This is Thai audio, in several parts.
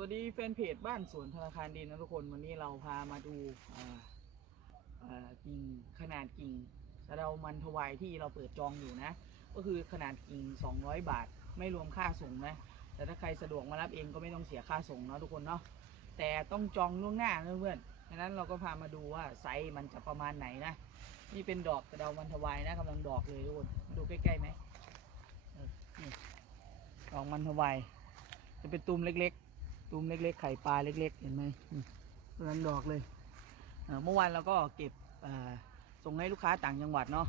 วัสดีแฟนเพจบ้านสวนธนาคารดินนะทุกคนวันนี้เราพามาดูกิ่งขนาดกิ่งสะเดามันถวายที่เราเปิดจองอยู่นะ ก็คือขนาดกิ่ง 200 บาท ไม่รวมค่าส่งนะแต่ถ้าใครสะดวกมารับเองก็ไม่ต้องเสียค่าส่งเนาะทุกคนเนาะแต่ต้องจองล่วงหน้าเพื่อนดังนั้นเราก็พามาดูว่าไซส์มันจะประมาณไหนนะนี่เป็นดอกสะเดามันถวายนะกำลังดอกเลยทุกคนมาดูใกล้ๆไหมดอกมันถวายจะเป็นตุ่มเล็กๆ ตุ่มเล็ก ๆ ไข่ปลาเล็ก ๆ เห็นไหมกำลังดอกเลยเมื่อวานเราก็เก็บส่งให้ลูกค้าต่างจังหวัดเนาะ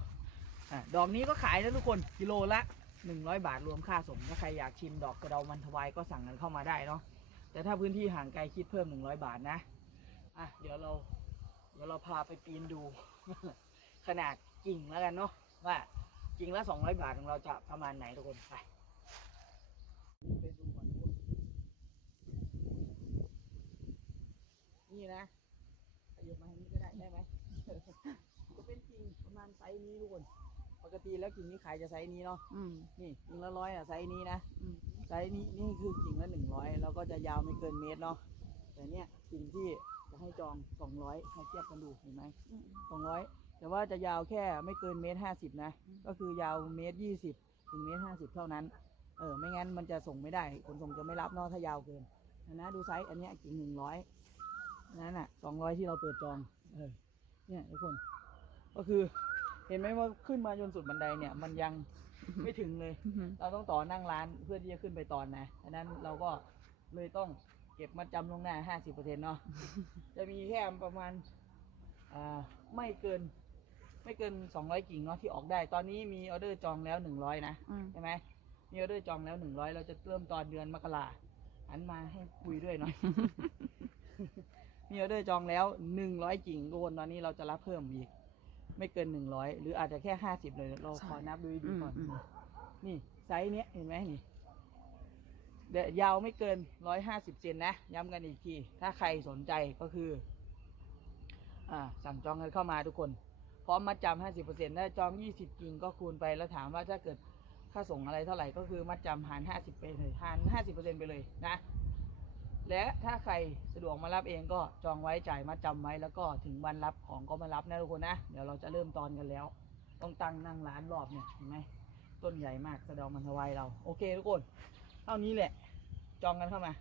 อะดอกนี้ก็ขายนะทุกคนกิโลละ 100 บาทรวมค่าส่งถ้าใครอยากชิมดอกกระเดามันถวายก็สั่งกันเข้ามาได้เนาะแต่ถ้าพื้นที่ห่างไกลคิดเพิ่ม 100 บาทนะอะเดี๋ยวเราเดี๋ยวเราพาไปปีนดู ขนาดกิ่งแล้วกันเนาะว่ากิ่งละ 200 บาทของเราจะประมาณไหนทุกคนไปดูก่อนทุกคน นี่นะขยับมาทางนี้ก็ได้ได้ไหมจะเป็นกิ่งประมาณไซส์นี้ทุกคนปกติแล้วกิ่งนี้ขายจะไซส์นี้เนาะอืมนี่กิ่งละร้อยอะไซส์นี้นะอืมไซส์นี้นี่คือกิ่งละหนึ่งร้อยแล้วก็จะยาวไม่เกินเมตรเนาะแต่เนี่ยกิ่งที่จะให้จองสองร้อยมาเทียบกันดูเห็นไหมอืมสองร้อยแต่ว่าจะยาวแค่ไม่เกินเมตรห้าสิบนะ ก็คือยาวเมตรยี่สิบถึงเมตรห้าสิบเท่านั้น เออ ไม่งั้นมันจะส่งไม่ได้ ขนส่งจะไม่รับเนาะถ้ายาวเกิน นะนะดูไซส์ อันเนี้ยกิ่งหนึ่งร้อย นั่นอะสองร้อยที่เราเปิดจองเออเนี่ยทุกคน ก็คือ เห็นไหมว่าขึ้นมาจนสุดบันไดเนี่ย มันยังไม่ถึงเลย อืมเราต้องต่อนั่งร้านเพื่อที่จะขึ้นไปตอนนะดังนั้นเราก็เลยต้องเก็บมัดจำลวงหน้าห้าสิบเปอร์เซ็นต์เนาะ จะมีแค่ประมาณอ่าไม่เกิน ไม่เกินสองร้อยกิ่งเนาะที่ออกได้ ตอนนี้มีออเดอร์จองแล้วหนึ่งร้อยนะ อืม ใช่ไหมมีออเดอร์จองแล้วหนึ่งร้อยเราจะเริ่มตอนเดือนมกราอันมาให้คุยด้วยหน่อย มีออเดอร์จองแล้วหนึ่งร้อยกิ่งทุกคนตอนนี้เราจะรับเพิ่มอีก ไม่เกินหนึ่งร้อยหรืออาจจะแค่ห้าสิบเลยเราขอนับดูดีๆก่อนอืมนี่ไซส์เนี้ยเห็นไหมนี่เดี๋ยวยาวไม่เกินร้อยห้าสิบเซนนะ ย้ำกันอีกที ถ้าใครสนใจก็คือ อ่า สั่งจองกันเข้ามาทุกคน พร้อมมัดจำห้าสิบเปอร์เซ็นต์ถ้าจองยี่สิบกิ่งก็คูณไปแล้วถามว่าถ้าเกิดค่าส่งอะไรเท่าไหร่ก็คือมัดจำหารห้าสิบไปเลยหารห้าสิบเปอร์เซ็นต์ไปเลยนะ และถ้าใครสะดวกมารับเองก็จองไว้จ่ายมาจำไว้แล้วก็ถึงวันรับของก็มารับนะทุกคนนะ เดี๋ยวเราจะเริ่มตอนกันแล้ว ต้องตั้งนั่งร้านรอบเนี่ยเห็นไหมต้นใหญ่มากสะเดงมันทวายเรา โอเคทุกคน เท่านี้แหละ จองกันเข้ามา